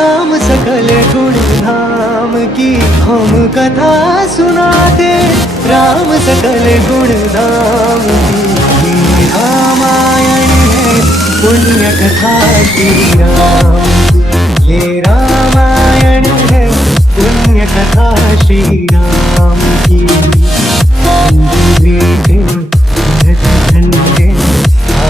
राम सकल गुण धाम की हम कथा सुनाते, राम सकल गुण धाम की रामायण है पुण्य कथा श्री राम की। ये रामायण है पुण्य कथा श्री राम की।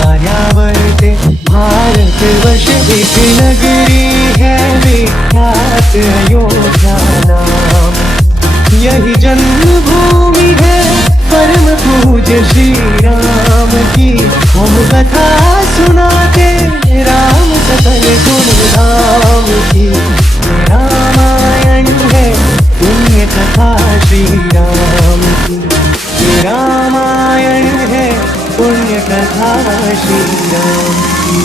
आर्यावर्ते भारतवर्ष एक नगरी है विख्यात अयोध्या नाम। यही जन्मभूमि है परम पूज्य श्री राम की। हम कथा सुनाते राम सकल गुण धाम की। रामायण है पुण्य कथा श्री राम की। रामायण है पुण्य कथा श्री राम की।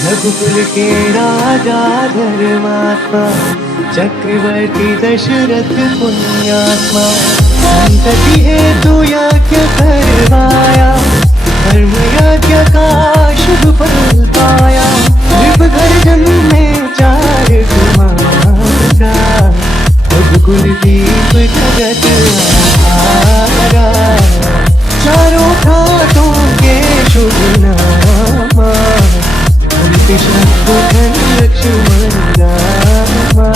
रघुकुल के राजा धर्मात्मा चक्रवर्ती दशरथ पुण्यात्मा। संतति हेतु यज्ञ करवाया, धर्म यज्ञ का शुभ फल पाया। नृप घर जन्मे 4 कुमारा, रघुकुल दीप जगत आधारा। चारों खातों के शुभ नामा, शत्रुघ्न लक्ष्मण रामा।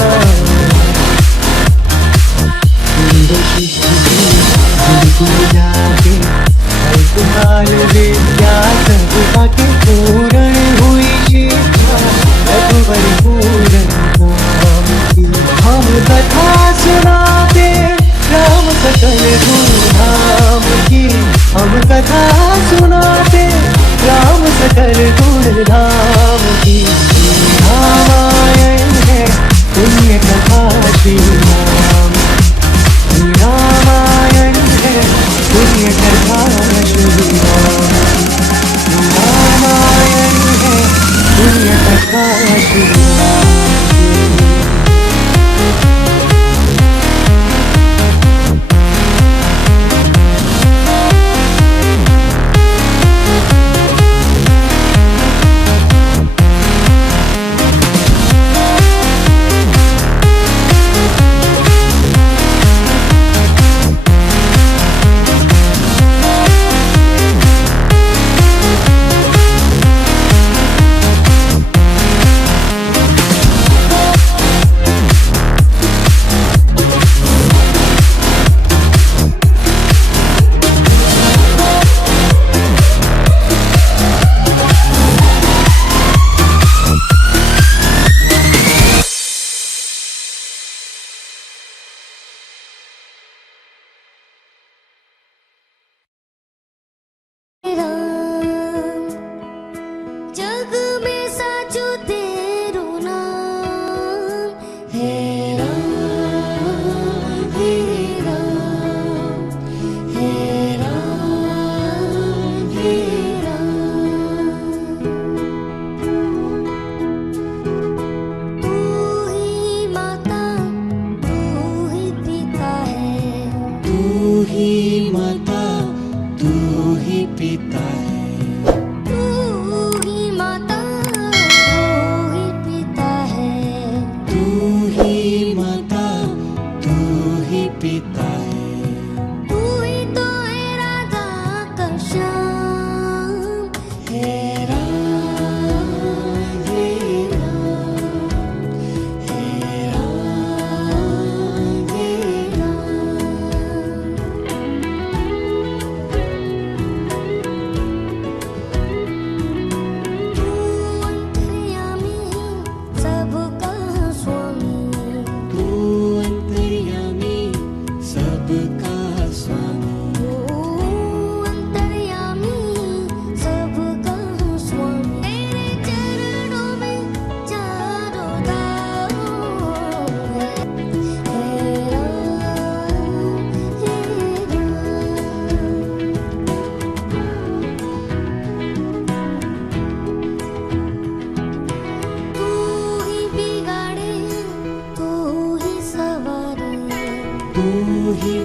गुरुकुल जाके अल्पकाल विद्या सबका के पूर्ण हुई शिक्षा, रघुवर पूर्ण नाम की। हम कथा सुनाते राम सकल गुण धाम की। हम कथा सुनाते राम सकल गुण धाम की। रामायण है पुण्य कथा श्री राम। रामायण है पुण्य कथा श्री राम। रामायण है पुण्य कथा श्री राम।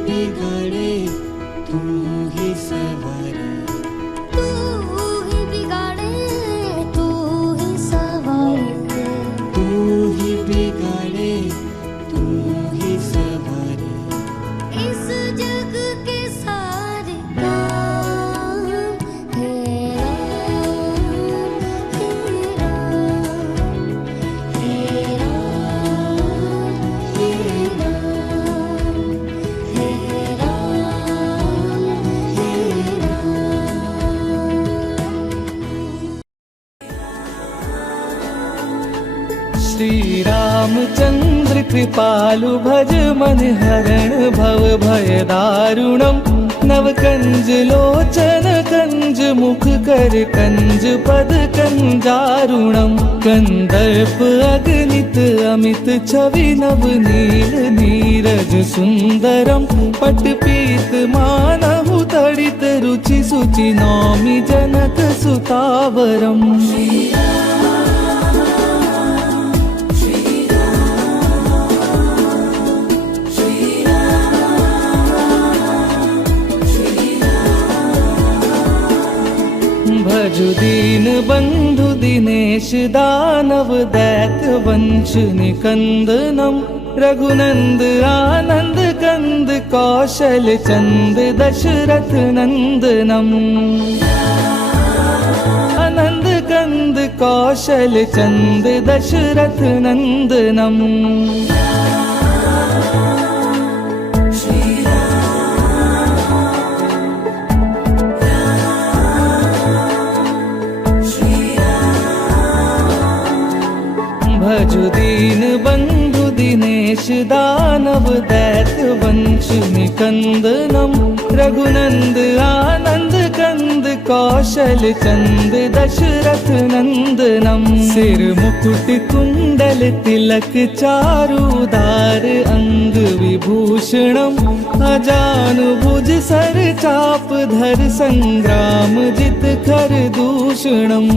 बिगाड़े तू ही सवारे, तू ही बिगाड़े तू ही सवारे, तू ही बिगाड़े तू ही सवारे। इस जग के सारे काम तेरा तेरा तेरा तेरा तेरा श्री रामचंद्र कृपालु भज मन हरण भव भय दारुणम। नव कंज लोचन कंज मुख कर कंज पद कंजारुणम। कंदर्प अगणित अमित छवि नव नील नीरज सुंदरम। पट पीत मानहु तड़ित रुचि सुचि नौमि जनक सुतावरम। भजु दीन बंधु दिनेश दानव दैत्य वंश निकंदनम। रघुनंद आनंद कंद कौशल चंद दशरथ नंदनम। आनंद कंद कौशल चंद दशरथ नंदनम। भजु दीन बंधु दिनेश दानव दैत्य वंश निकंदनम। रघुनंद आनंद कंद कौशल चंद दशरथ नंदनम। सिर मुकुट कुंडल तिलक चारुदार अंग विभूषणम। अजानुभुज सर चाप धर संग्राम जित कर दूषणम।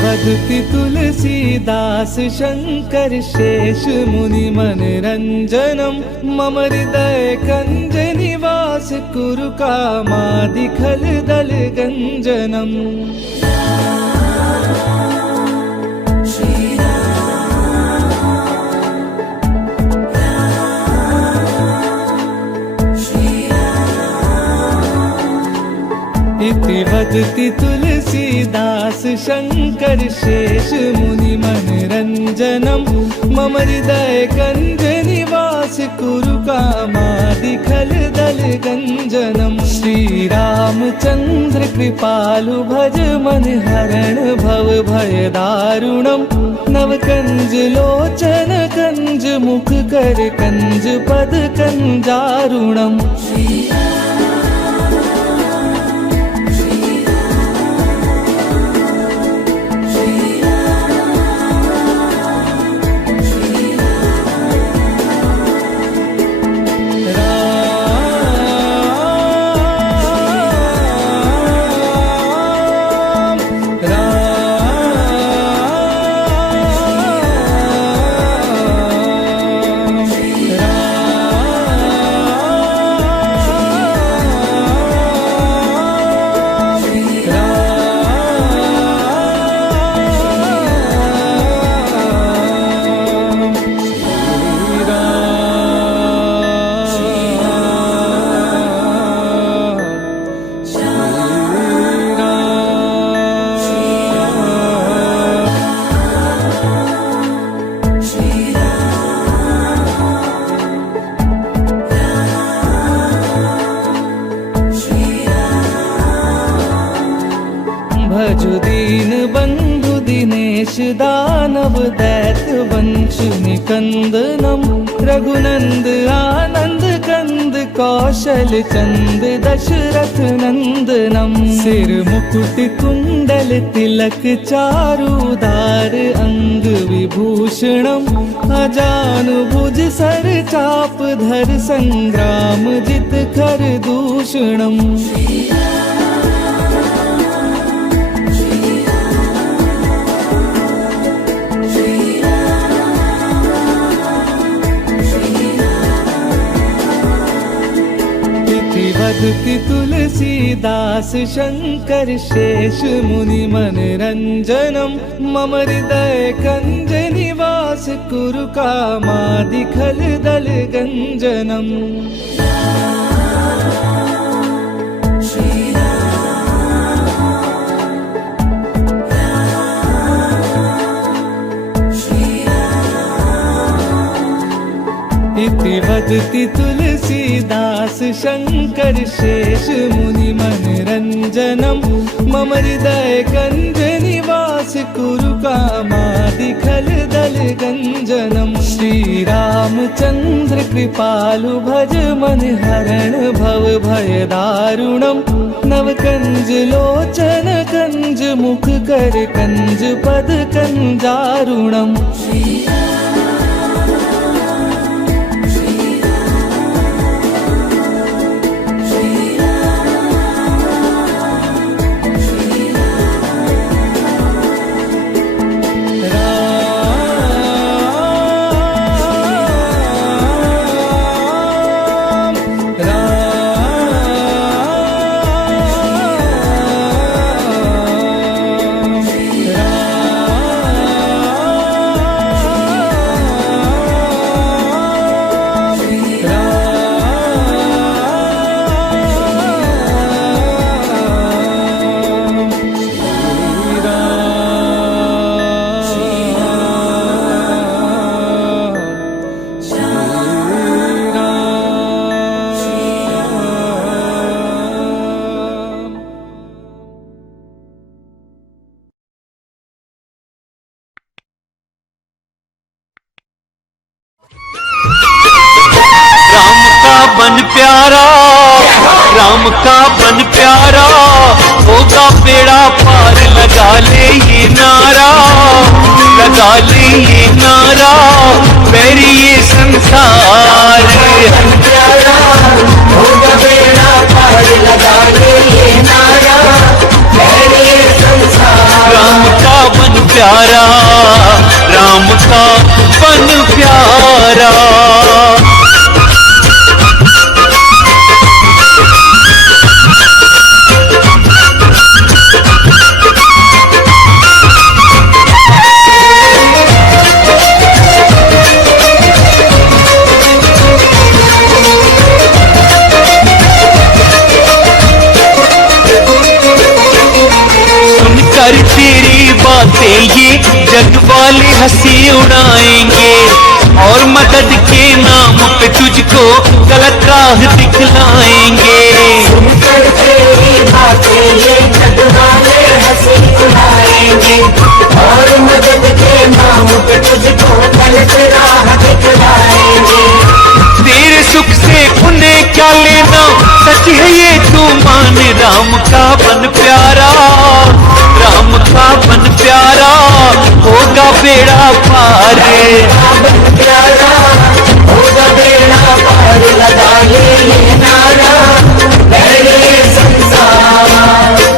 वदति तुलसीदास शंकर शेष मुनि मनरंजनम। मम हृदय कंज निवास कुरु कामादि खल दल गंजनम। इति वदति तुलसीदास शंकर शेष मुनि मनरंजनम। मम हृदय कंज निवास कुरु कामादि खल दल गंजनम। श्री रामचंद्र कृपालु भज मन हरण भव भय दारुणम। नव कंज लोचन कंज मुख कर कंज पद कंजारुणम। भजु दीन बंधु दिनेश दानव दैत्य वंश निकंदनम। रघुनंद आनंद कंद कौशल चंद दशरथ नंदनम। सिर मुकुट कुंडल तिलक चारुदार अंग विभूषणम। अजानुभुज सर चाप धर संग्राम जित कर दूषणम। वदति तुलसीदास शंकर शेष मुनि मनरंजनम। मम हृदय कंज निवास कुरु कामादि खल दल गंजनम। इति वदति तुलसीदास शंकर शेष मुनि मनरंजनम। मम हृदय कंज निवास कुरु कामादि खल दल गंजनम। श्री रामचंद्र कृपालु भज मन हरण भव भय दारुणम। नव कंज लोचन कंज मुख कर कंज पद कंजारुणम। राम का बन प्यारा होगा बेड़ा पार। लगा ले ये नारा, लगा ले ये नारा, मेरी ये संसार। प्यारा होगा बेड़ा पार, लगा ले ये नारा, मेरी ये संसार। राम का बन प्यारा, राम का बन प्यारा। तेरी बातें ये जग वाले हंसी उड़ाएंगे और मदद के नाम पे तुझको गलत राह दिखलाएंगे। सुनकर तेरी बातें ये जग वाले हंसी उड़ाएंगे और मदद के नाम पे तुझको गलत राह दिखलाएंगे। तेरे सुख से उन्हें क्या लेना, सच है ये तू मान। राम का बन प्यारा, राम का बन प्यारा, होगा बेड़ा पार। प्यारा होगा बेड़ा पार, लगा ले ये नारा, मेरे संसार।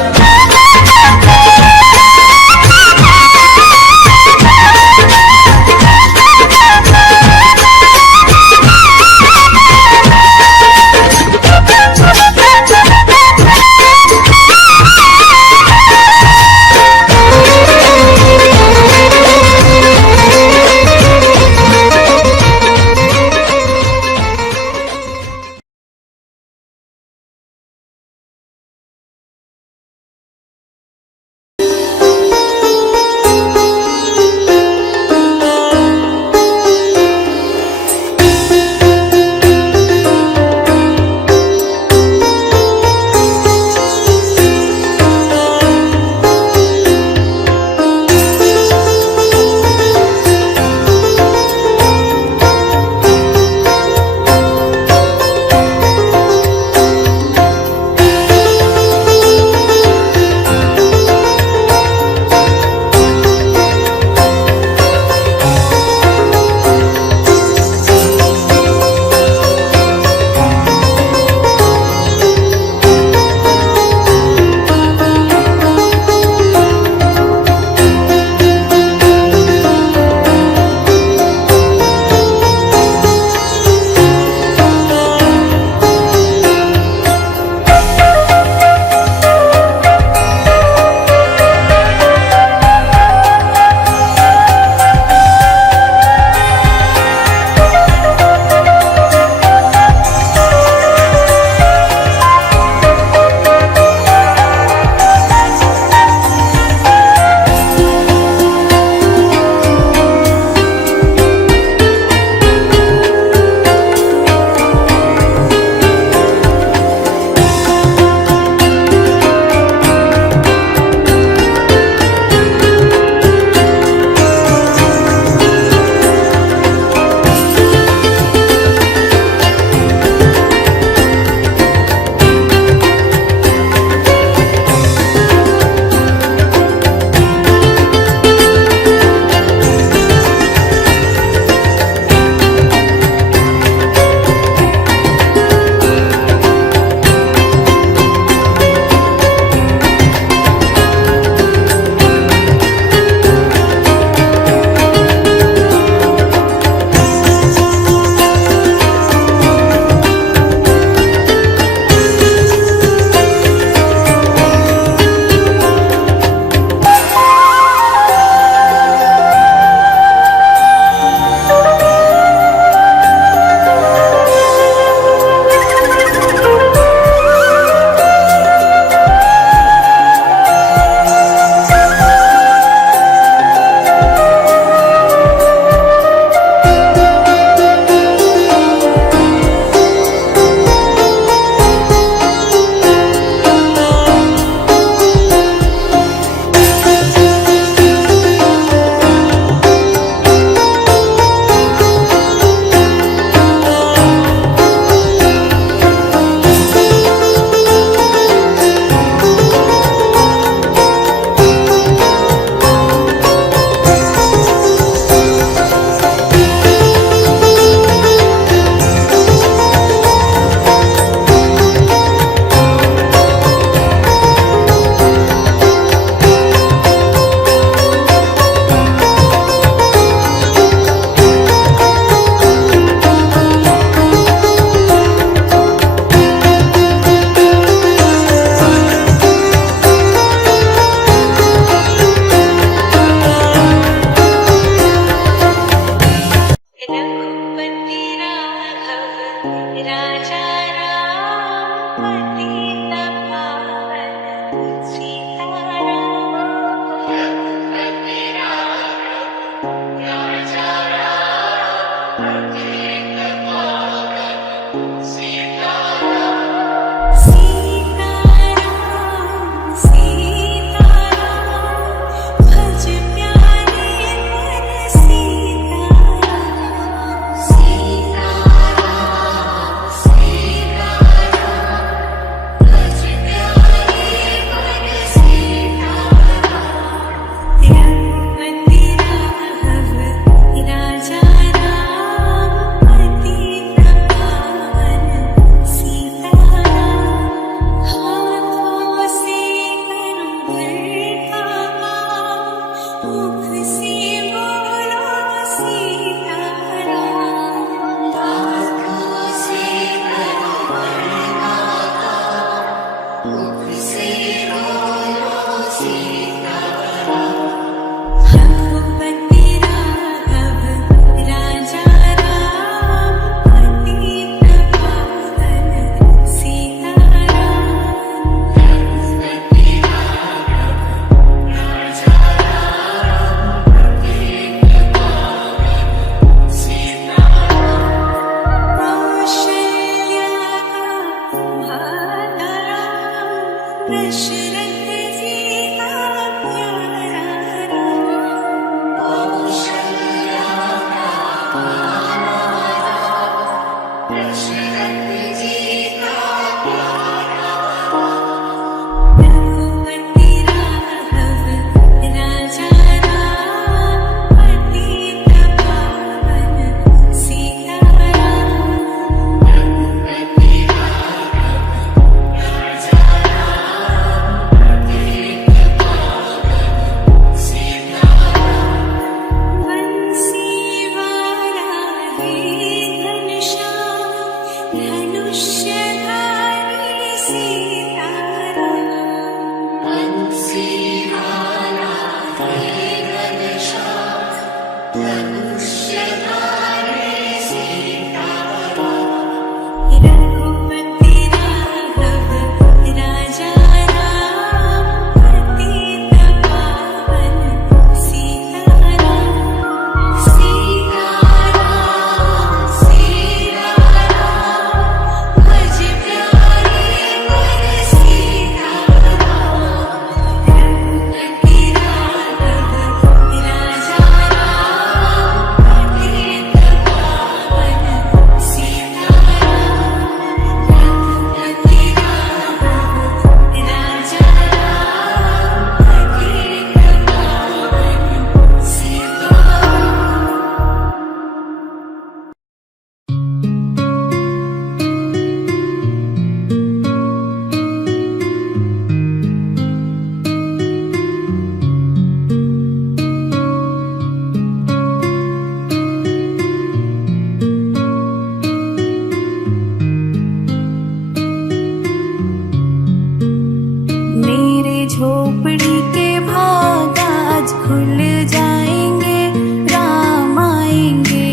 झोपड़ी के भाग आज खुल जाएंगे, राम आएंगे।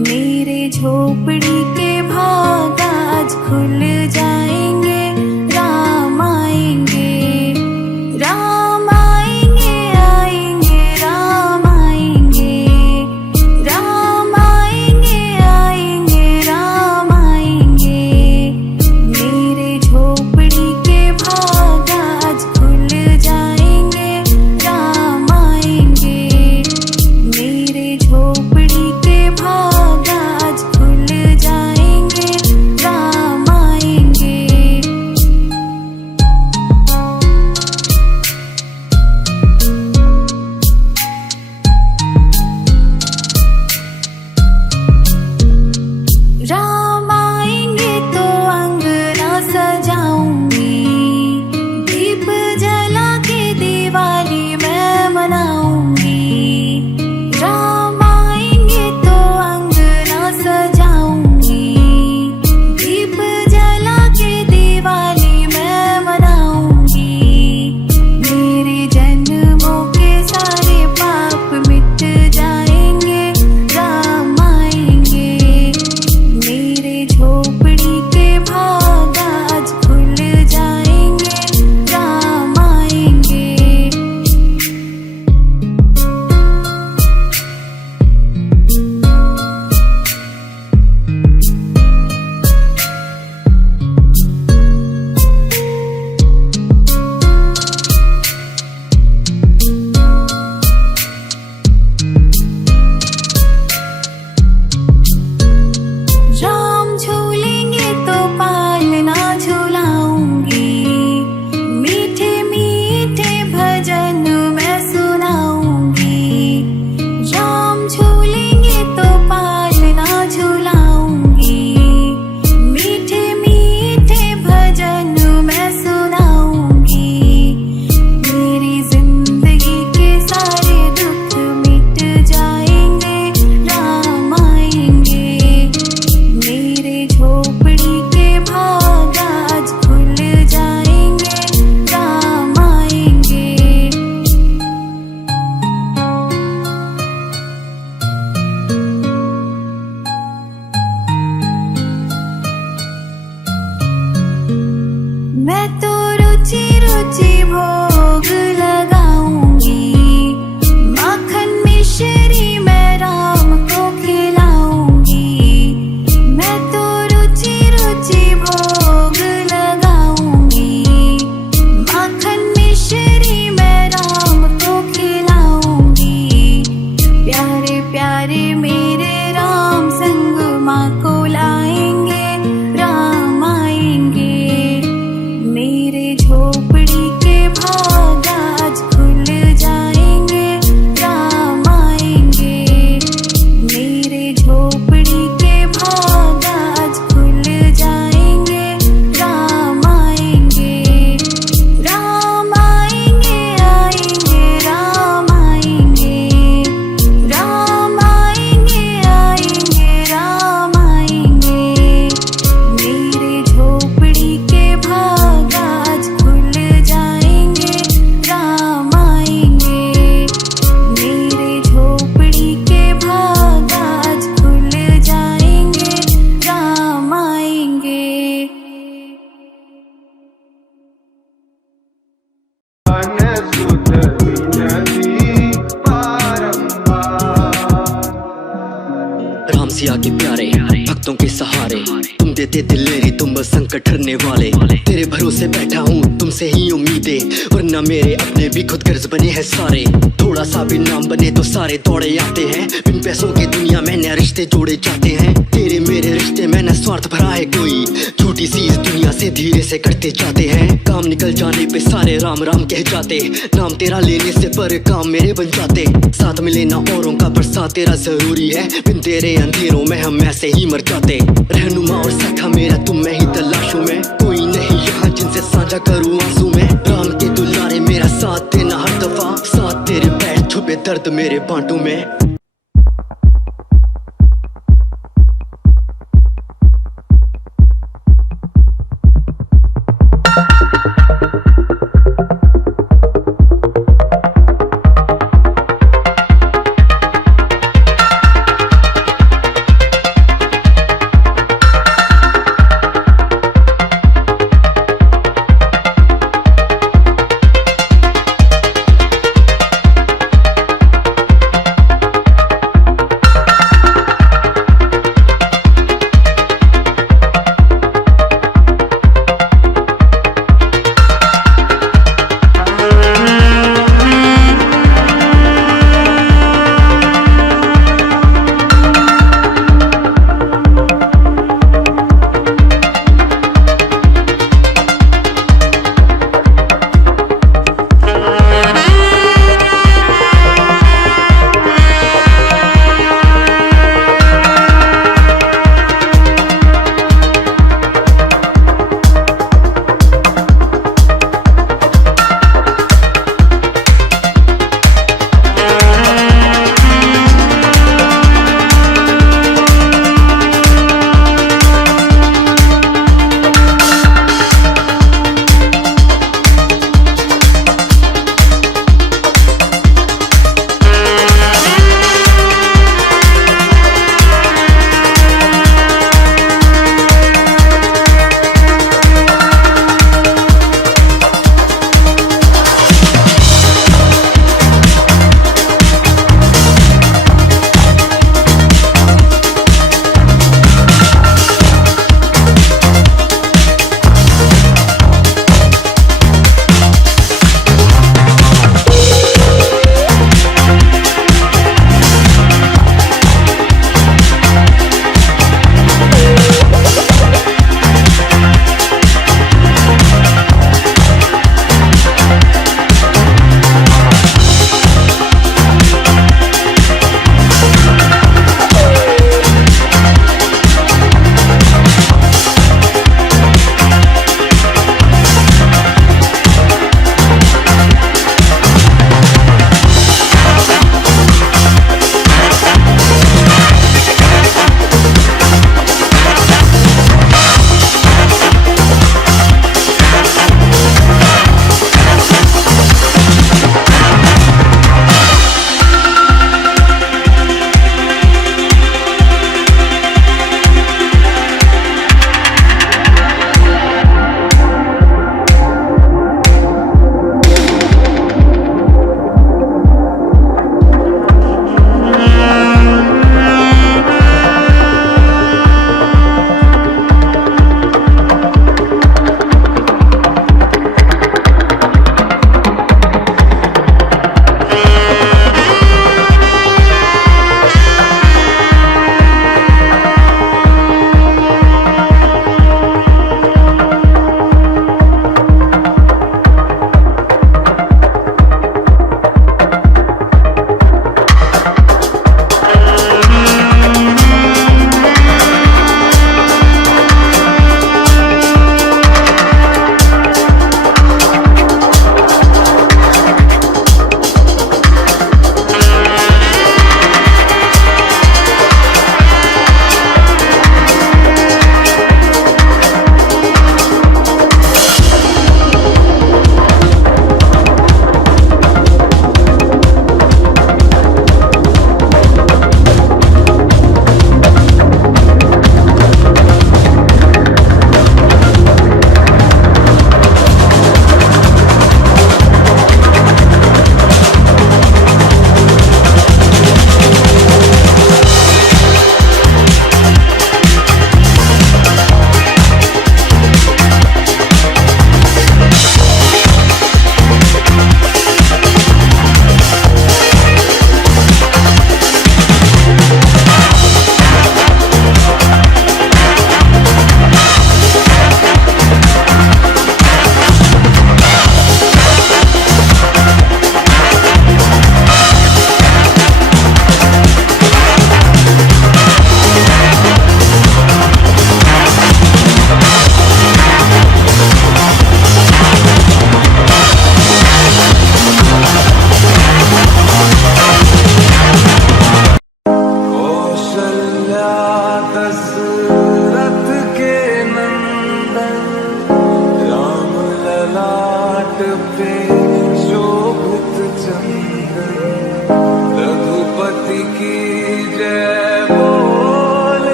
मेरे झोपड़ी के भाग आज खुल जाएंगे, राम आएंगे। राम आएंगे, आएंगे, राम आएंगे। राम आएंगे, आएंगे, राम आएंगे। मेरे झोपड़ी के भाग आज खुल जाएंगे, राम आएंगे। मेरे झोपड़ी के भाग आज खुल जाएंगे, राम आएंगे। राम आएंगे तो अंगना सजाऊंगी, दीप जला के दिवाली मैं मनाऊंगी। राम आएंगे तो अंगना सजाऊंगी, दीप जला के दिवाली मैं मनाऊंगी। मेरे जन्मों के सारे पाप मिट जाएंगे, राम आएंगे। मेरे झोपड़ी के भाग आज खुल जाएंगे, राम आएंगे। राम झूलेंगे तो पालना झूलाऊंगी, मीठे मीठे भजन मैं सुनाऊंगी। राम झूलेंगे तो पालना झूलाऊंगी, मीठे मीठे भजन मैं सुनाऊंगी। मेरी जिंदगी के सारे दुख मिट जाएंगे, राम आएंगे। मेरे झोपड़ी के भाग आज खुल जाएंगे, राम आएंगे। मैं तो रुचि रुचि भोग लगाऊंगी, माखन मिश्री मैं राम को खिलाऊंगी। मैं तो रुचि रुचि भोग लगाऊंगी, माखन मिश्री मैं राम को खिलाऊंगी। प्यारे प्यारे मेरे राम संग माँ को लाएंगे, राम आएंगे। मेरे झोपड़ी के भाग बातों के सहारे, तुम देते दिलेरी, तुम बस संकट हरने वाले। तेरे भरोसे बैठा हूँ, तुमसे ही उम्मीदें, वरना मेरे अपने भी खुद गर्ज बने हैं सारे। थोड़ा सा भी नाम बने तो सारे दौड़े आते हैं, बिन पैसों की दुनिया में नए रिश्ते जोड़े जाते हैं। तेरे मेरे रिश्ते में न स्वार्थ भरा है कोई, छोटी सी इस दुनिया से धीरे से करते जाते हैं। काम निकल जाने पे सारे राम राम कह जाते, नाम तेरा लेने से पर काम मेरे बन जाते। साथ मिले ना औरों का पर साथ तेरा जरूरी है, बिन तेरे अंधेरों में हम ऐसे ही मर जाते। रहनुमा और सखा मेरा तुम में ही तलाशूं मैं, कोई नहीं यहाँ जिनसे साझा करूँ आंसू में। राम के दुलारे मेरा साथ देना हर दफा, साथ तेरे बैठ छुपे दर्द मेरे बांटू में।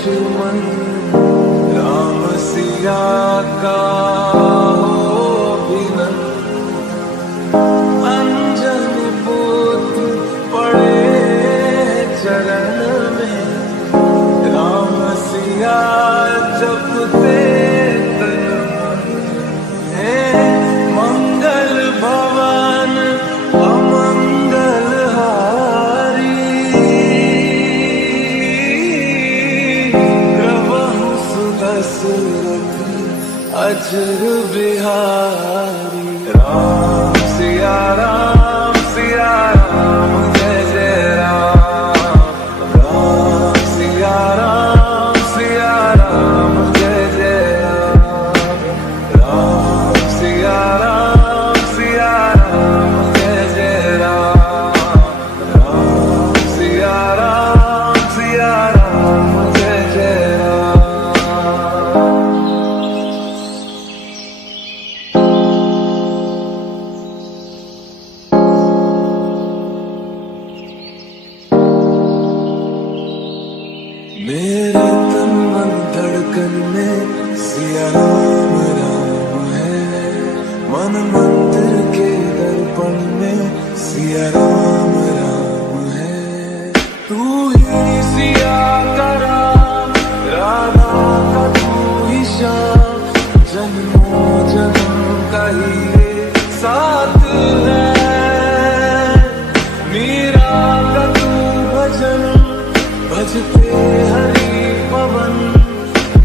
लक्ष्मण राम सिया का हो बिना अंजनी पुत्र पड़े चरण में राम सिया जपते तन है मंगल भवन अमंगल हारी प्रभु सुदशरथ अजर बिहारी राम सिया राम जय जय राम राम सिया राम जय जय राम राम सिया राम जय जय राम राम सिया राम जय जय राम। मेरे तन मन धड़कन में सिया राम राम है मन मंदिर के दर्पण में सिया राम राम है तू ही सिया का राम राधा का तू ही श्याम जन्मों जन्म का ही ये साथ है मीरा का तू भजन भजते हरि पवन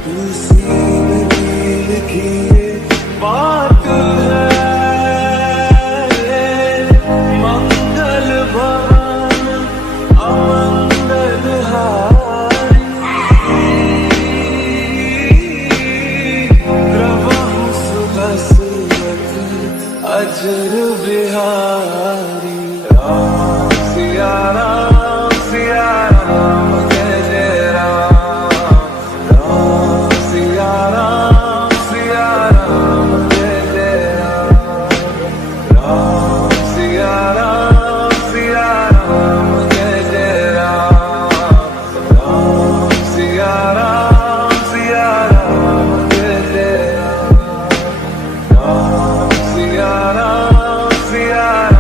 तुलसी नदी लिखी ये बात है मंगल भवन अमंगल हारी प्रभु सुदशरथ अजर बिहारी राम सिया राम जय जय राम राम सिया राम जय जय राम राम सिया राम जय जय राम राम सिया राम जय जय राम राम सिया राम जय जय राम राम सिया राम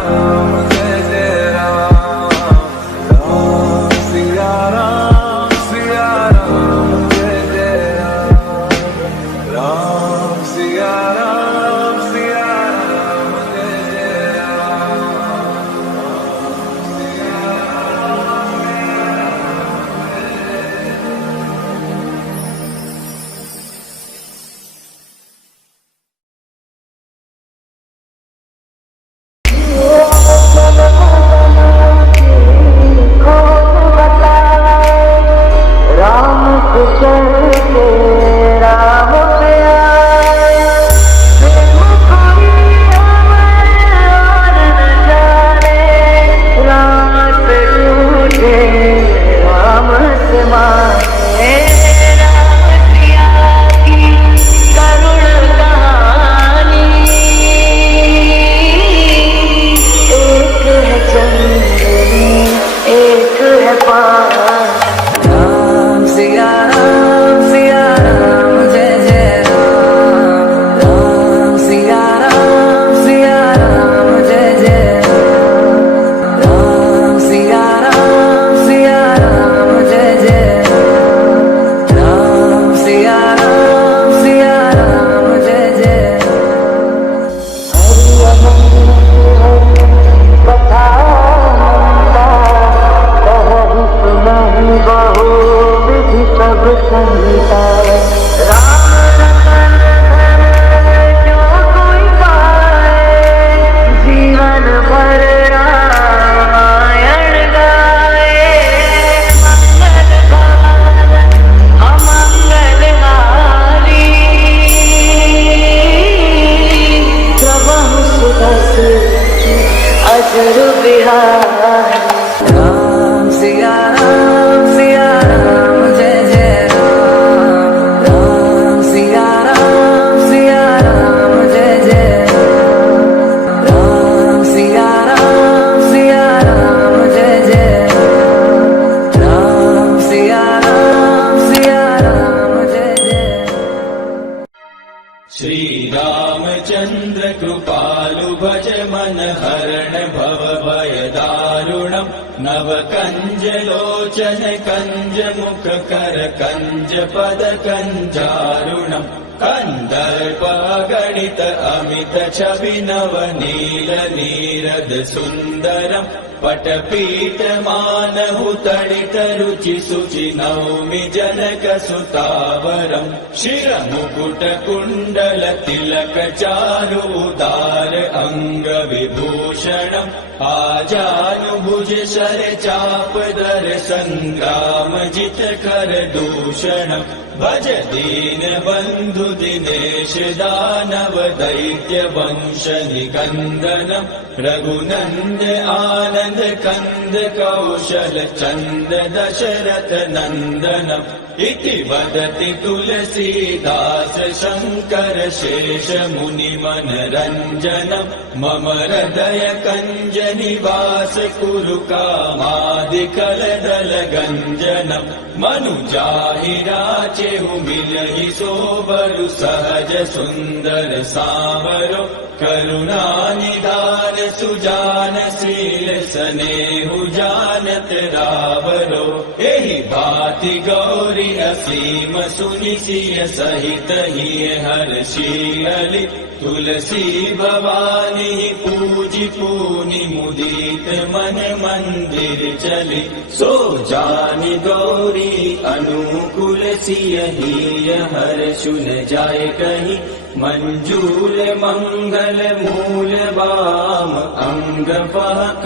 जय जय राम राम सिया राम जय जय राम सिया राम जय जय राम श्रीरामचन्द्र कृपालु भज मन हरण भव भय दारुणम् नव कंज लोचन कंज मुख कर कंज पद कंजारुणम् कंदर्प गणित अमित छवि नव नील नीरद सुंदरम् पटपीठ मानहु तडित रुचि सुचि नौमि जनक सुतावरम् शिर मुकुट कुण्डल तिलक चारु उदार अंग विभूषणम् आजानुभुज शर चाप दर संग्राम जित कर दूषणम् भज दीन बंधु दिनेश दानव दैत्य वंश निकंदनम् रघुनंद आनंद कंद कौशल चंद दशरथ नंदनम् इति वदति तुलसीदास शंकर शेष मुनि मनरंजनम् मम हृदय कंज निवास कुरु कामादिकल दल गंजनम् मनुजाहि राचेहु मिलहि सोबरु सहज सुंदर सावरो करुणा निधान सुजान शील स्नेहु जानत रावरो एहि भाति गौरी असीम सुनि सिय सहित हिय हर्षि तुलसी भवानी पूजि पूनि मुदित मन मंदिर चली सो जानि गौरी अनुकूल सिय हिय हर्षु न जाय कहीं मंजूल मंगल मूल वाम अंग फहक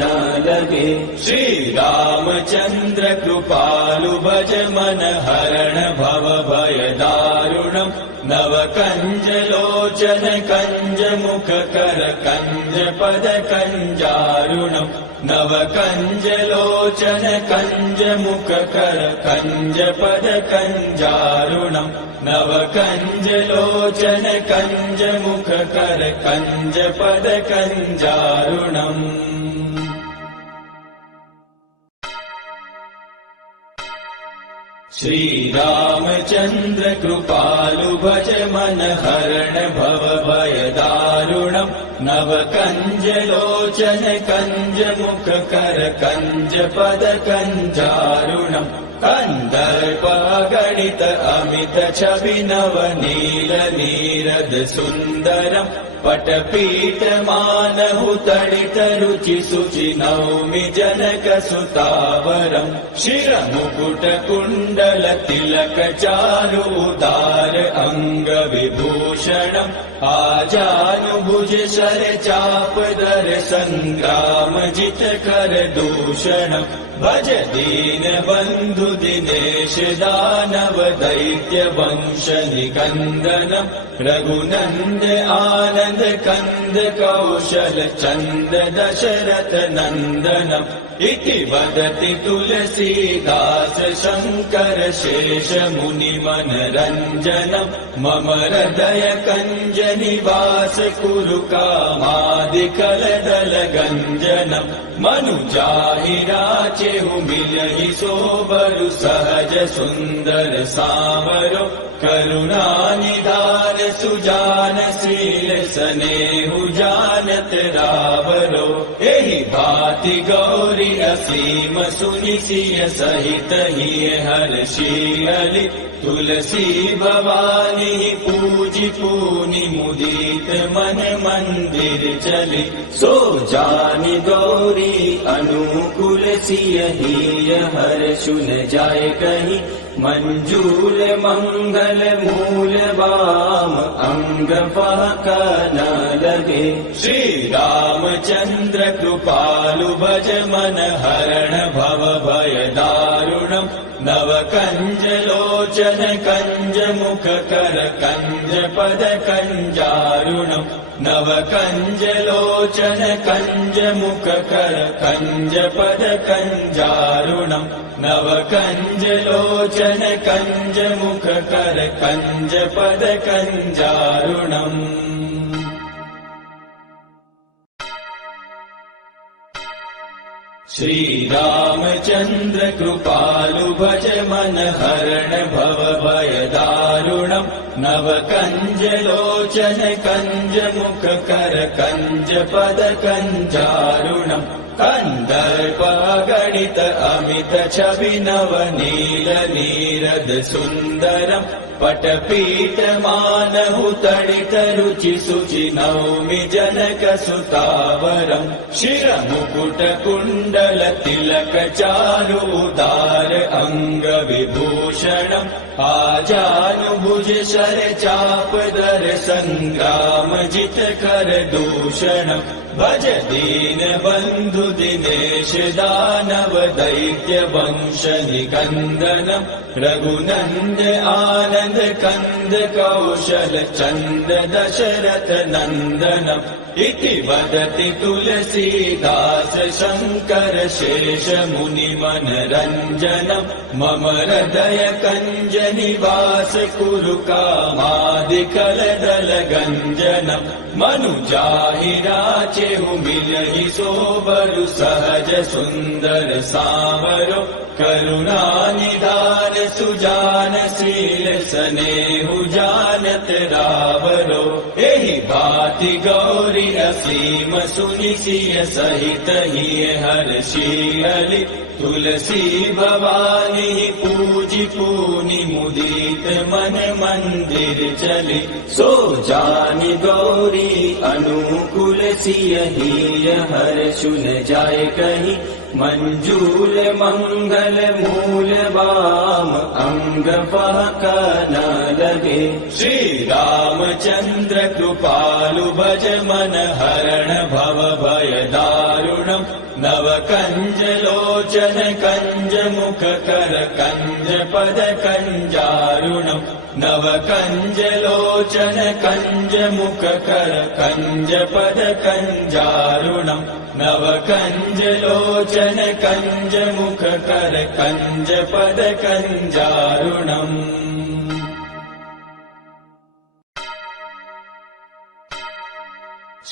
न लगे श्री रामचंद्र कृपालु भज मन हरण भव भय दारुणम् नव कंज लोचन कंज मुख कर कंज पद कंजारुणम् नव कंज लोचन कंज मुख कर कंज पद कंजारुणम् नव कंज लोचन कंज मुख कर कंज पद कंजारुणम् श्री रामचंद्र कृपालु भज मन हरण भव भय दारुणम् नव कंज लोचन कंज मुख कर कंज पद कंजारुणम् कंदर्प गणित अमित छवि नव नील नीरद सुंदरम् पटपीठ मानहु तडित रुचि सुचि नौमि जनक सुतावरम् शिर मुकुट कुण्डल तिलक चारु उदार अंग विभूषणम् आजानुभुज शर चाप दर संग्राम जित कर दूषणम् भज दीन बंधु दिनेश दानव दैत्य वंश निकंदनम् रघुनंद आनंद कंद कौशल चंद दशरथ नंदनम् इति वदति तुलसीदास शंकर शेष मुनि मनरंजनम् मम हृदय कंज निवास कुरु कामादिकल दल गंजनम् मनुजाहि राचेहु मिलहि सोबरु सहज सुंदर सावरो करुणा निधान सुजान शील स्नेहु जानत रावरो एहि भाति गौरी असीम सुनि सिय सहित हिय हर्षि तुलसी भवानी पूजि पूनि मुदित मन मंदिर चली सो जानि गौरी अनुकूल सिय हिय हर्षु न जाय कहीं मंजूल मंगल मूल वाम अंग फहक न लगे श्री रामचंद्र कृपालु भज मन हरण भव भय दारुणम् नव कंज लोचन कंज मुख कर कंज पद कंजारुणम् नव कंज लोचन कंज मुख कर कंज पद कंजारुणम् नव कंज लोचन कंज मुख कर कंज पद कंजारुणम् श्री रामचंद्र कृपालु भज मन हरण भव भय दारुणम् नव कञ्जलोचन कञ्जमुख कर कञ्जपद कञ्जारुणम् कन्दर्पगणित अमित छवि नव नील नीरद सुन्दरम् पटपीठमानहु तडित रुचि शुचि नौमि जनक सुतावरम् शिरमुकुट कुण्डल तिलक चारु उदार अङ्ग विभूषणम् आजानुभुज शर चाप दर सङ्ग्राम जित कर दूषणम् भज दीन बन्धु दिनेश दानव दैत्य वंश निकन्दनम् रघुनन्द आनन्द कन्द कौशल चन्द दशरथ नन्दनम् इति वदति तुलसीदास शङ्कर शेष मुनि मनरञ्जनम् मम हृदय कञ्ज निवास कुरु कामादिकलदल गञ्जनम् मनुजाहि राचेहु मिलहि सोबरु सहज सुन्दर सावरो करुणा निधान सुजान शील स्नेहु जानत रावरो एहि भाति गौरी असीम सुनि सिय सहित हिय हर्षियलि तुलसी भवानी पूजि पूनि मुदित मन मंदिर चली सो जानि गौरी अनुकूल सिय हिय हर्षुन जाय कहि मंजूल मंगल मूल वाम अंग बहक न लगे श्री रामचंद्र कृपालु भज मन हरण भव भय दारुणम् नव कंज लोचन कंज मुख कर कंज पद कंजारुणम् नव कंज लोचन कंज मुख कर कंज पद कंजारुणम् नव कंज लोचन कंज मुख कर कंज पद कंजारुणम्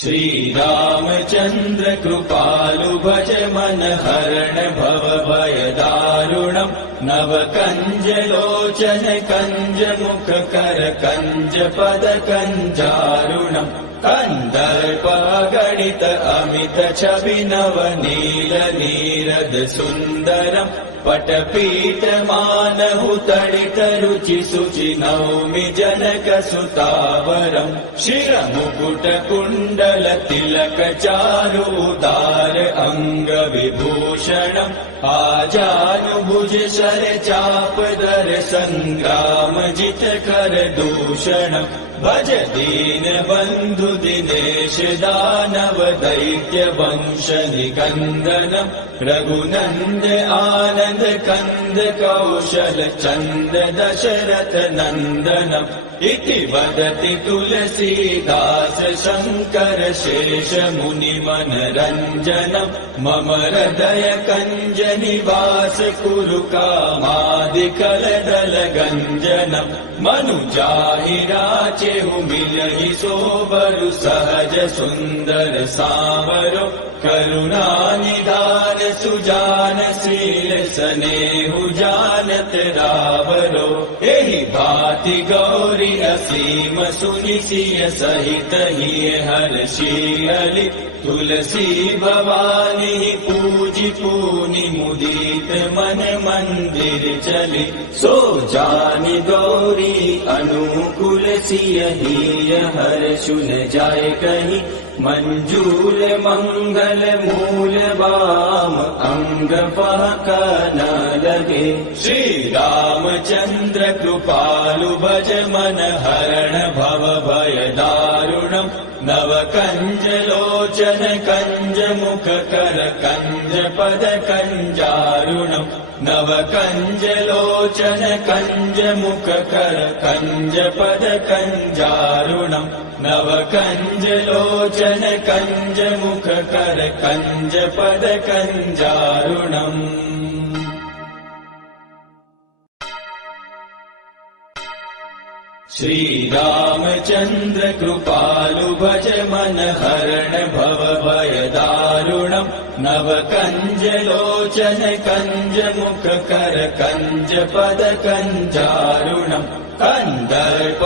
श्री रामचंद्र कृपालु भज मन हरण भव भय दारुणम् नव कंज लोचन कंज मुख कर कंज पद कंजारुणम् कन्दर्पगणित अमित छवि नव नील नीरद सुन्दरम् पटपीठमानहु तडित रुचि शुचि नौमि जनक सुतावरम् शिरमुकुट कुण्डल तिलक चारु उदार अङ्ग विभूषणम् आजानुभुज शर चाप दर सङ्ग्राम जित कर दूषणम् भज दीन बन्धु दिनेश दानव दैत्य वंश निकन्दनम् रघुनन्द आनन्द कन्द कौशल चन्द दशरथ नन्दनम् इति वदति तुलसीदास शङ्कर शेष मुनि मनरञ्जनम् मम हृदय कञ्ज निवास कुरु कामादिकलदल गञ्जनम् मनुजाहि राचेहु मिलहि सोबरु सहज सुन्दर सावरो करुणा निधान सुजान शील स्नेहु जानत रावरो एहि भाति गौरी असीम सुनि सिय सहित हिय हर्षियलि तुलसी भवानी पूजि पूनि मुदित मन मंदिर चली सो जानि गौरी अनुकूल सिय हिय हर्षुन जाय कहि मंजूल मंगल मूल वाम अंग बहक न लगे श्री रामचंद्र कृपालु भज मन हरण भव भय दारुणम् नव कंज लोचन कंज मुख कर कंज पद कंजारुणम् नव कंज लोचन कंज मुख कर कंज पद कंजारुणम् नव कंज लोचन कंज मुख कर कंज पद कंजारुणम् श्री रामचंद्र कृपालु भज मन हरण भव भय दारुणम् नव कंज लोचन कंज मुख कर कंज पद कंजारुणम् कंदर्प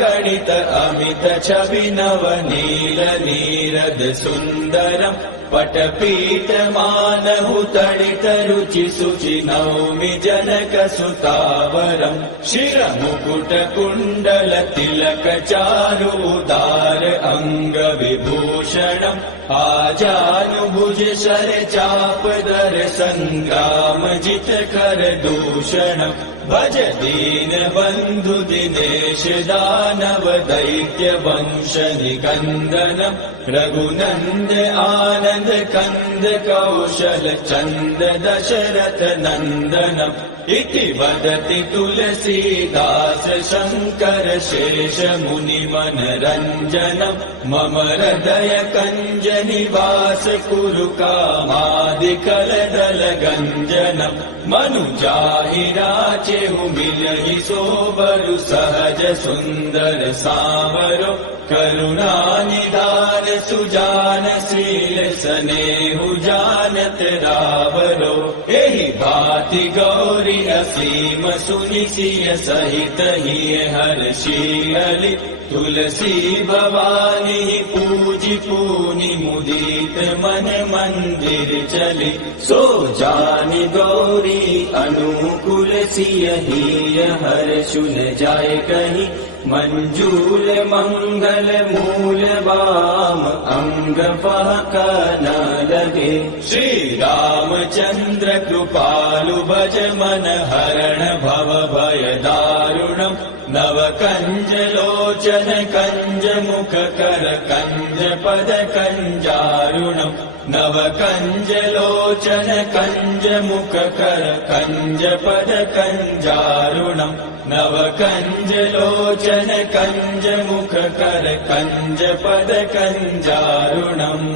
गणित अमित छवि नव नील नीरद सुंदरम् पटपीठ मानहु तडित रुचि सुचि नौमि जनक सुतावरम् शिर मुकुट कुण्डल तिलक चारु उदार अंग विभूषणम् आजानुभुज शर चाप दर संग्राम जित कर दूषणम् भज दीन बंधु दिनेश दानव दैत्य वंश निकंदनम् रघुनंद आनंद कंद कौशल चंद दशरथ नंदनम् इति वदति तुलसीदास शंकर शेष मुनि मनरंजनम् मम हृदय कंज निवास कुरु कामादिकल दल गंजनम् मनुजाहि राचेहु मिलहि सोबरु सहज सुंदर सावरो करुणा निधान सुजान शील सनेहु जानत रावरो एहि भाति गौरी असीम सुनि सिय सहित हिय हर्षियलि तुलसी भवानी पूजि पूनि मुदित मन मंदिर चली सो जानि गौरी अनुकूल सिय हिय हर्षुन जाय कहि मंजूल मंगल मूल वाम अंग फहक न लगे श्री रामचंद्र कृपालु भज मन हरण भव भय दारुणम् नव कंज लोचन कंज मुख कर कंज पद कंजारुणम् नव कंज लोचन कंज मुख कर कंज पद कंजारुणम् नव कंज लोचन कंज मुख कर कंज पद कंजारुणम्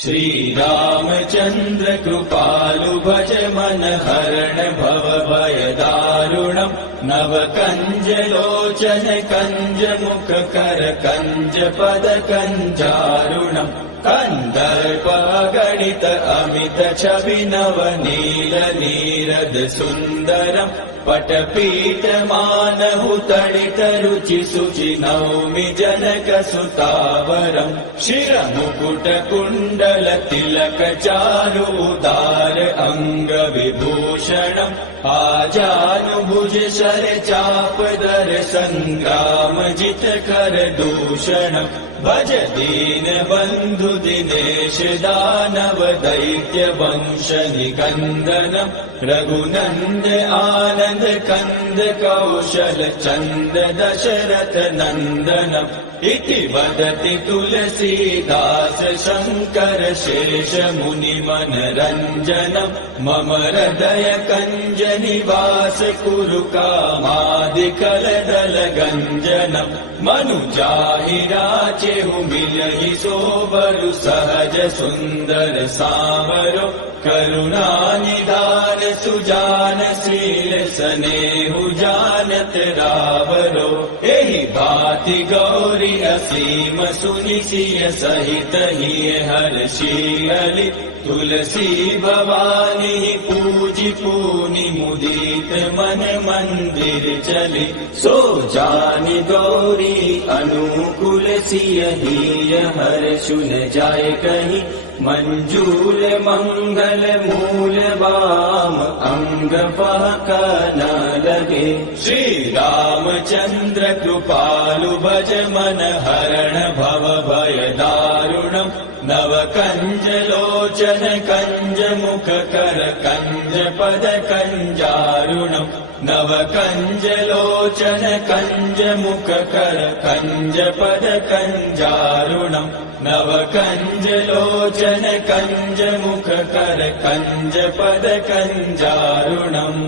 श्री रामचंद्र कृपालु भज मन हरण भव भय दारुणम् नव कंज लोचन कंज मुख कर कंज पद कंजारुणम् कंदर्प गणित अमित छवि नव नील नीरद सुंदरम् पटपीठ मानहु तडित रुचि सुचि नौमि जनक सुतावरम् शिर मुकुट कुण्डल तिलक चारु उदार अंग विभूषणम् आजानुभुज शर चाप दर संग्राम जित कर दूषणम् भज दीन बंधु दिनेश दानव दैत्य वंश निकंदनम् रघुनंद आनंद कंद कौशल चंद दशरथ नंदनम् इति वदति तुलसीदास शंकर शेष मुनि मनरंजनम् मम हृदय कंज निवास कुरु कामादिकल दल गंजनम् मनुजाहि राचेहु मिलहि सोबरु सहज सुंदर सावरो करुणा निधान सुजान शील सनेहु जानत रावरो एहि भाति गौरी असीम सुनि सिय सहित हिय हर्षियलि तुलसी भवानी पूजि पूनि मुदित मन मंदिर चली सो जानि गौरी अनुकूल सिय हिय हर्षुन जाय कहि मंजूल मंगल मूल वाम अंग फहक न लगे श्री रामचंद्र कृपालु भज मन हरण भव भय दारुणम् नव कंज लोचन कंज मुख कर कंज पद कंजारुणम् नव कंज लोचन कंज मुख कर कंज पद कंजारुणम् नव कंज लोचन कंज मुख कर कंज पद कंजारुणम्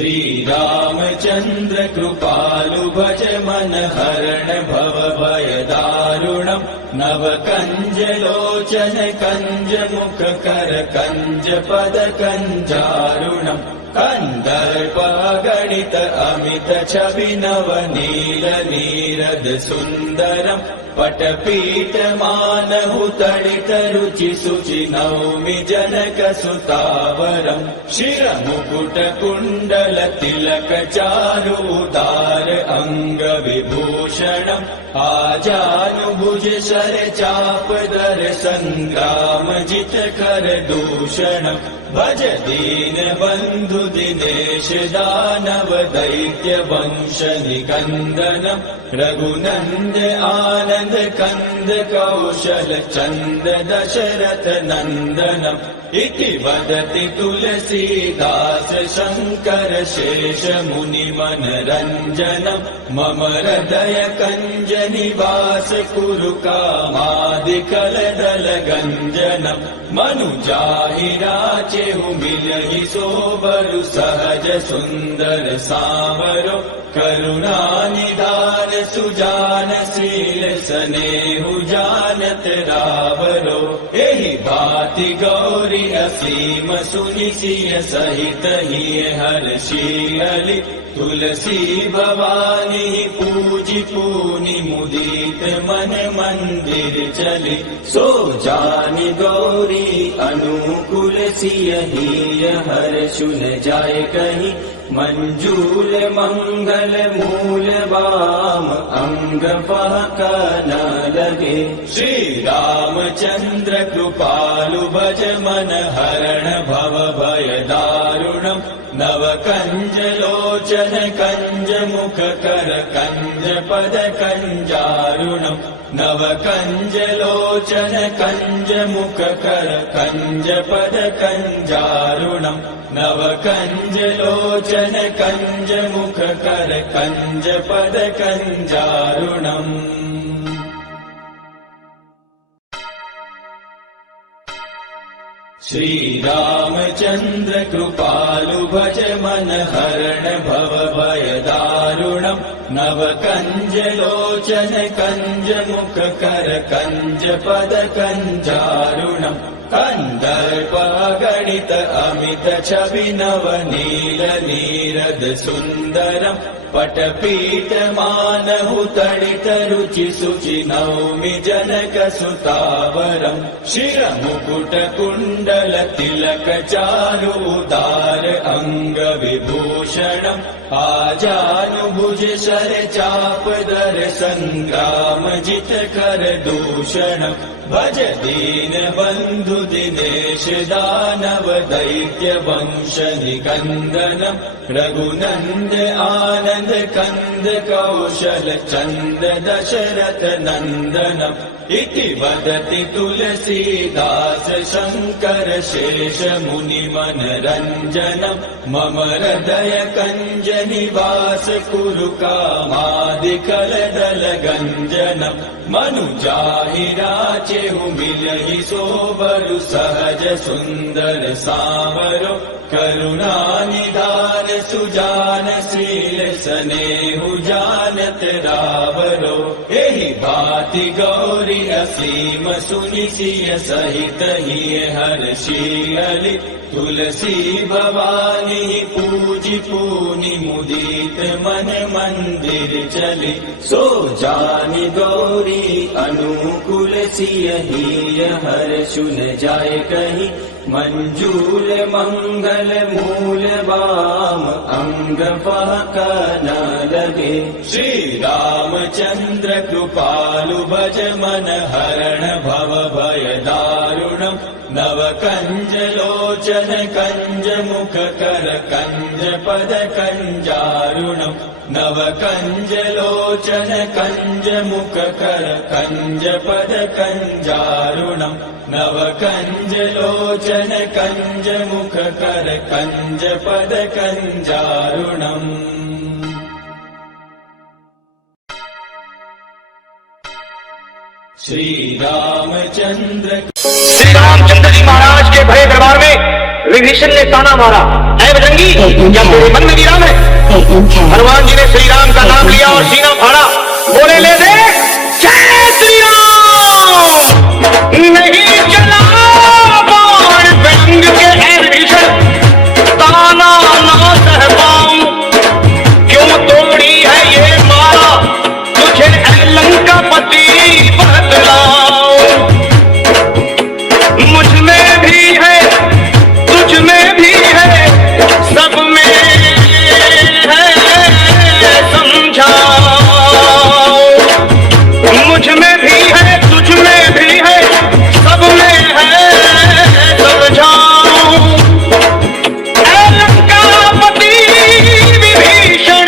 श्री रामचंद्र कृपालु भज मन हरण भव भय दारुणम् नव कंज लोचन कंज मुख कर कंज पद कंजारुणम् कंदर्प गणित अमित छवि नव नील नीरद सुंदरम् पटपीठ मानहु तडित रुचि सुचि नौमि जनक सुतावरम् शिर मुकुट कुण्डल तिलक चारुदार अंग विभूषणम् आजानुभुज शर चाप दर संग्राम जित कर दूषणम् भज दीन बंधु दिनेश दानव दैत्य वंश निकंदनम् रघुनंद आनंद कंद कौशल चंद दशरथ नंदनम् इति वदति तुलसीदास शंकर शेष मुनि मनरंजनम् मम हृदय कंज निवास कुरु कामादिकल दल गंजनम् मनुजाहि राचेहु मिलहि सोबरु सहज सुंदर सावरो करुणा निधान सुजान शील सनेहु जानत रावरो एहि भांति गौरी असीम सुनि सिय सहित हिय हर्षि तुलसी भवानी पूजि पूनि मुदित मन मंदिर चली सो जानि गौरी अनुकूल सिय हिय हर्षु न जाय कहीं मंजूल मंगल मूल वाम अंग फहक न लगे श्री रामचंद्र कृपालु भज मन हरण भव भय दारुणम् नव कंज लोचन कंज मुख कर कंज पद कंजारुणम् नव कंज लोचन कंज मुख कर कंज पद कंजारुणम् नव कंज लोचन कंज मुख कर कंज पद कंजारुणम् श्री रामचंद्र कृपालु भज मन हरण भव भय दारुणम् नव कंज लोचन कंज मुख कर कंज पद कंजारुणम् कंदर्प गणित अमित छवि नव नील नीरद सुंदरम् पटपीठ मानहु तडित रुचि सुचि नौमि जनक सुतावरम् शिर मुकुट कुण्डल तिलक चारुदार अंग विभूषणम् आजानुभुज शर चाप दर संग्राम जित कर दूषणम् भज दीन बंधु दिनेश दानव दैत्य वंश निकंदनम् रघुनंद आनंद कंद कौशल चंद दशरथ नंदनम् इति वदति तुलसीदास शंकर शेष मुनि मनरंजनम् मम हृदय कंज निवास कुरु कामादिकल दल गंजनम् मनुजाहि राचेहु मिलहि सोबरु सहज सुंदर सावरो करुणा निधान सुजान शील सनेहु जानत रावरो एहि भांति गौरी असीम सुनि सिय सहित हिय हर्षि तुलसी भवानी पूजि पूनि मुदित मन मंदिर चली सो जानि गौरी अनुकूल सिय हिय हर्षु न जाय कहीं मंजूल मंगल मूल वाम अंग फहक न लगे श्री रामचंद्र कृपालु भज मन हरण भव भय दारुणम् नव कंज लोचन कंज मुख कर कंज पद कंजारुणम् नव कंज लोचन कंज मुख कर कंज पद कंजारुणम् नव कंज लोचन कंज मुख कर कंज पद कंजारुणम् श्री रामचंद्र जी महाराज के भरे दरबार में विभीषण ने ताना मारा, ऐ बजरंगी, क्या तेरे मन में भी राम है? हनुमान जी ने श्री राम का नाम लिया और सीना फाड़ा, बोले ले दे जय श्री राम। नहीं चला बाण व्यंग के ऐ विभीषण, ताना ना सह पाऊं, क्यों तोड़ी है ये माला, तुझे ऐ लंकापति बतलाऊं। मुझ में भी है, तुझ में भी है, सब में है, समझाओ। मुझ में भी है, तुझ में भी है, सब में है, समझाओ। ऐ लंकापति विभीषण,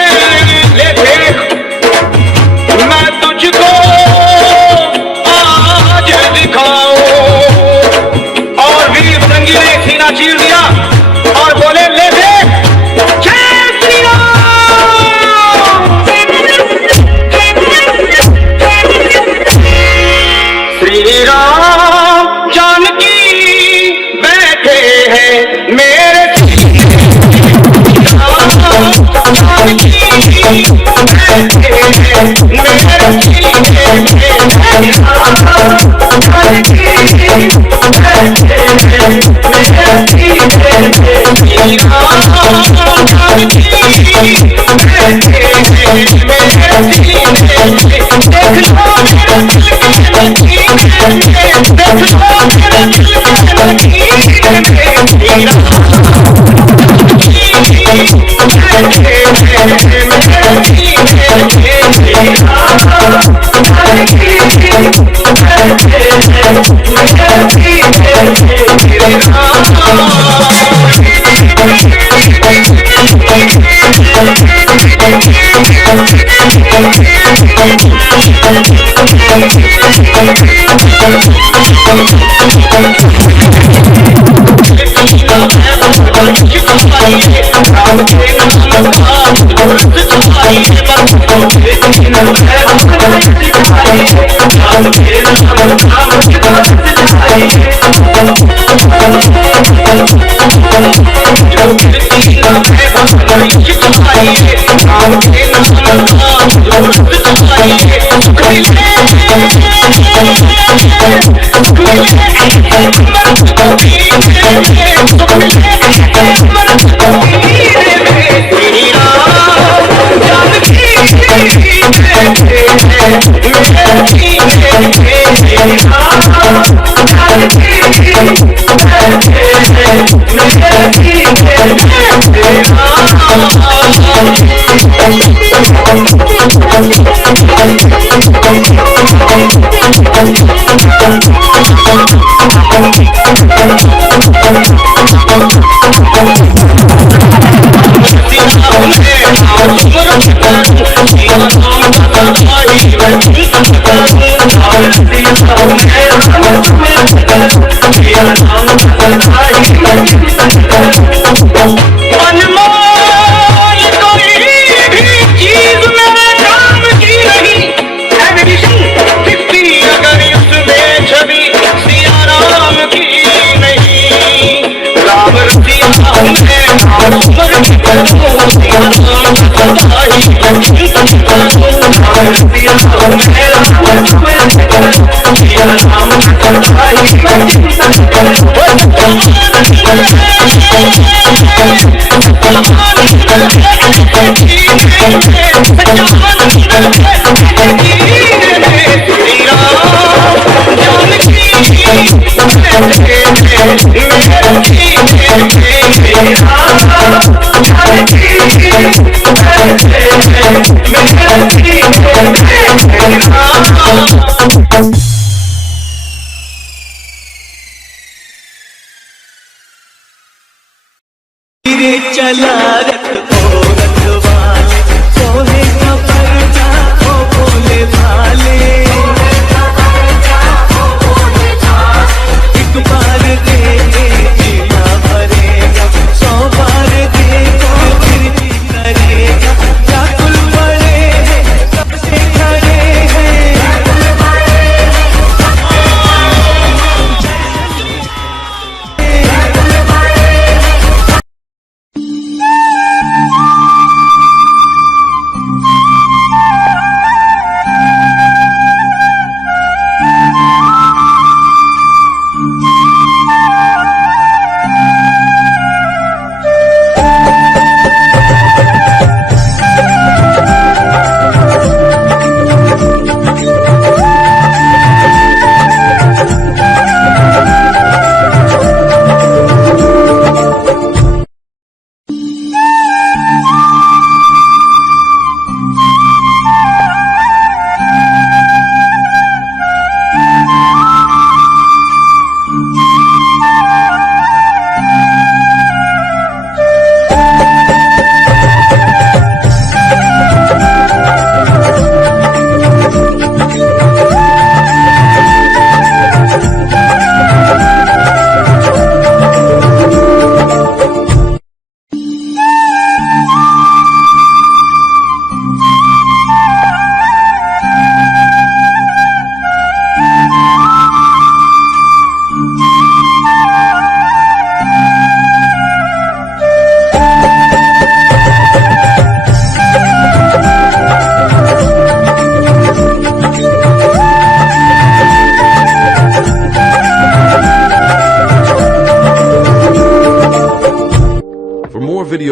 ले देख मैं तुझको आज दिखाऊं। और वीर बजरंगी ने सीना चीर दिया और बोले ले दे जय श्री राम। श्री राम जानकी बैठे हैं मेरे जानकी बैठे हैं चला रथ ओ रथ वाले, सोहे का परचा ओ भोले भाले। एक बार देखे जीना भरेगा, 100 बार देखो फिर भी करेगा। व्याकुल पड़े हैं सबसे खड़े हैं,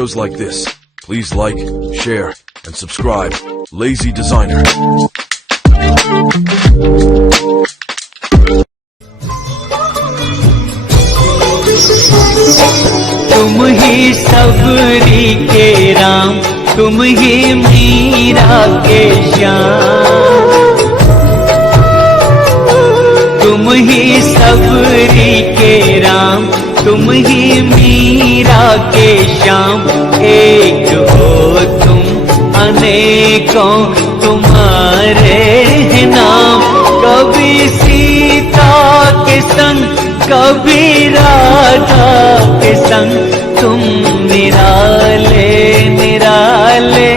videos like this, please like, share, and subscribe. Lazy Designer. तुम ही सबरी के राम, तुम ही मीरा के श्याम, तुम ही सबरी के राम, तुम ही मीरा के श्याम। एक हो तुम अनेकों तुम्हारे हैं नाम, कभी सीता के संग कभी राधा के संग, तुम निराले निराले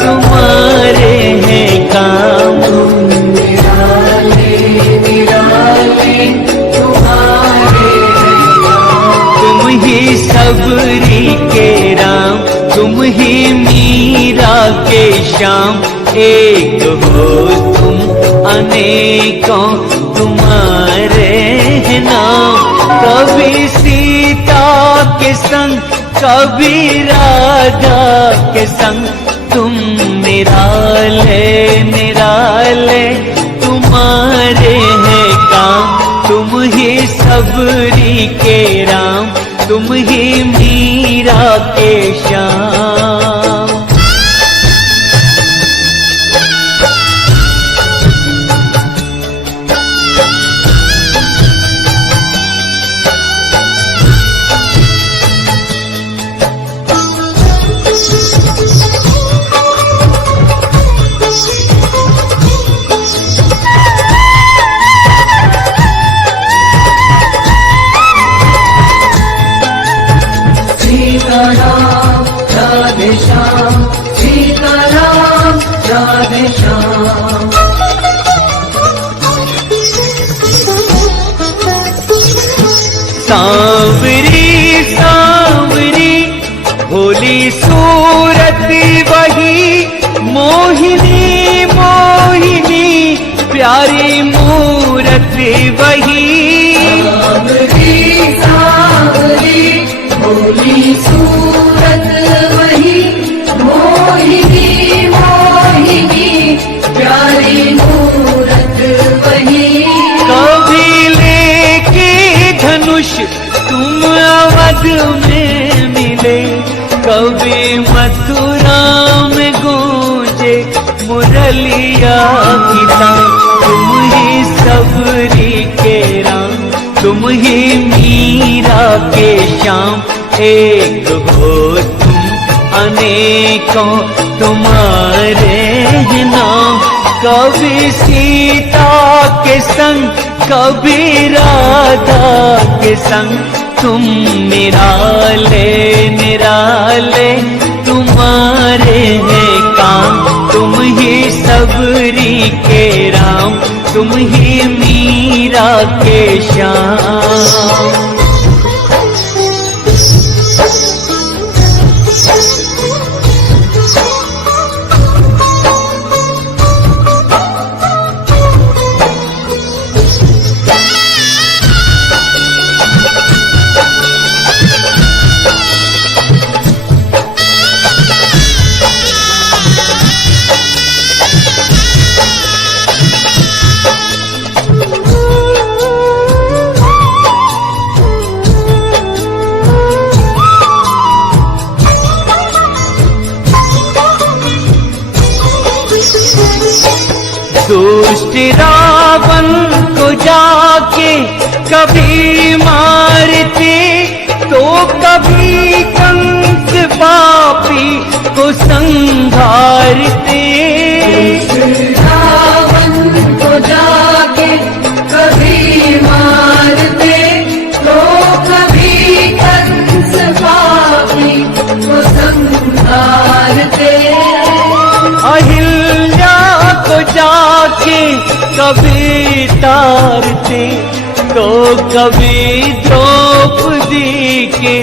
तुम्हारे हैं काम, निराले निराले तुम्हारे हैं काम। तुम ही सबरी के राम, तुम ही मीरा के श्याम, एक हो तुम अनेकों तुम्हारे हैं नाम, कभी सीता के संग कभी राधा के संग, तुम निराले निराले तुम्हारे हैं काम। तुम ही सबरी के राम, तुम ही मीरा के श्याम। सीताराम राधे श्याम, सीताराम राधे श्याम। सांवरी सांवरी भोली सूरत वही, मोहिनी मोहिनी प्यारी मूरत वही, सांवरी सांवरी भोली सूरत वही, मोहिनी मोहिनी प्यारी मूरत वही। कभी लेके धनुष तुम अवध में मिले, कभी मथुरा में गूंजे मुरलिया की तान। तुम ही सबरी के राम, तुम ही मीरा के श्याम, एक हो तुम अनेकों तुम्हारे हैं नाम, कभी सीता के संग कभी राधा के संग, तुम निराले निराले तुम्हारे हैं काम। तुम ही सबरी के राम, तुम ही मीरा के श्याम। दुष्ट रावण को जाके कभी मारते, तो कभी कंस पापी को संहारते। रावण को जाके कभी मारते, तो कभी कंस पापी को संहारते। अहिल्या को जाके कभी तारते, तो कभी द्रौपदी के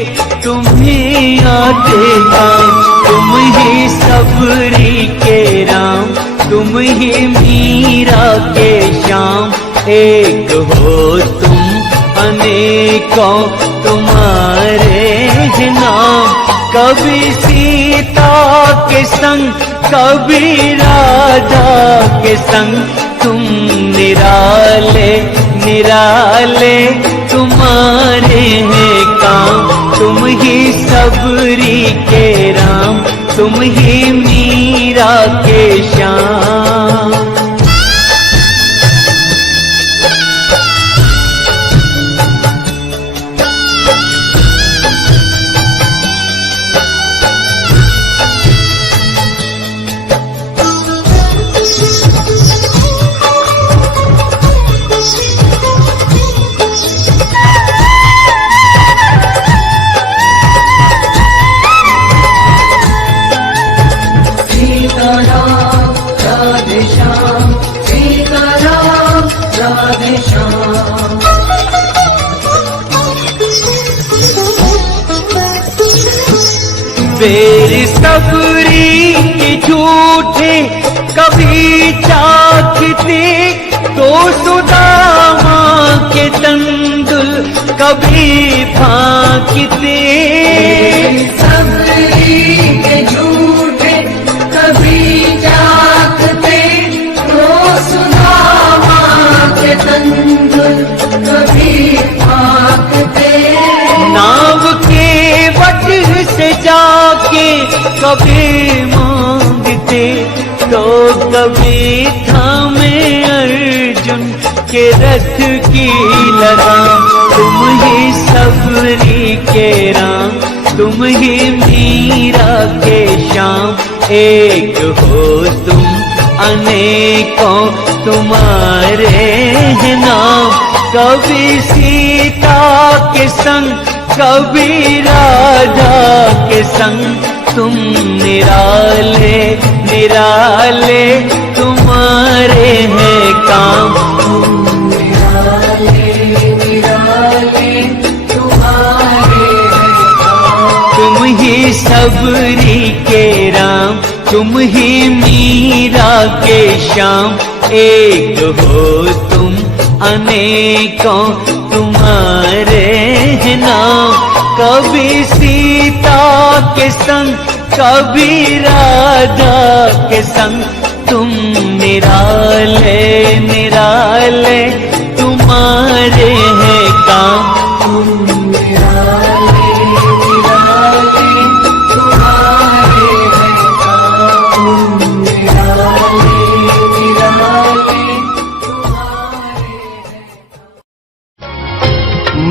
तुम्हें आते काम। तुम ही सबरी के राम, तुम ही मीरा के श्याम, एक हो तुम अनेकों तुम्हारे हैं नाम, कभी सीता के संग कभी राधा के संग तुम निराले निराले तुम्हारे हैं काम, तुम ही सबरी के राम, तुम ही मीरा के श्याम। बेर सबरी के झूठे कभी चाखते, तो सुदामा के तंदुल कभी फांकते। सबरी के झूठे कभी चाखते, तो सुदामा के तंदुल कभी फांकते। नाव के वट से जाके कभी मांगते, तो कभी थामे अर्जुन के रथ की लगाम। तुम ही सबरी के राम, तुम ही मीरा के श्याम, एक हो तुम अनेकों तुम्हारे हैं नाम। कभी सीता के संग कभी राधा के संग तुम निराले निराले तुम्हारे हैं काम, निराले निराले तुम्हारे हैं काम। तुम ही सबरी के राम, तुम ही मीरा के श्याम, एक हो तुम अनेकों तुम्हारे हैं नाम। कभी सीता के संग कभी राधा के संग तुम निराले निराले तुम्हारे हैं काम, निराले निराले तुम्हारे हैं काम। निराले निराले तुम्हारे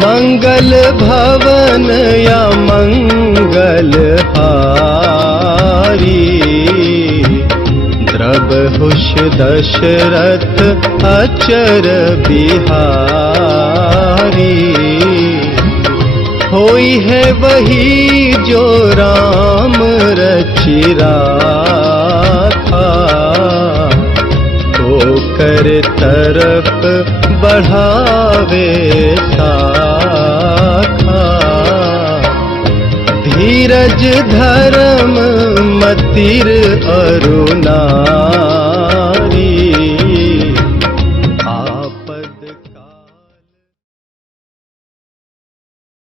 मंगल भवन या मंगल हारी, द्रबहुष दशरथ अचर बिहारी। होई है वही जो राम रचि राखा, तो कर तरफ बढ़ावे साखा। धीरज धर्म मतिर अरुणा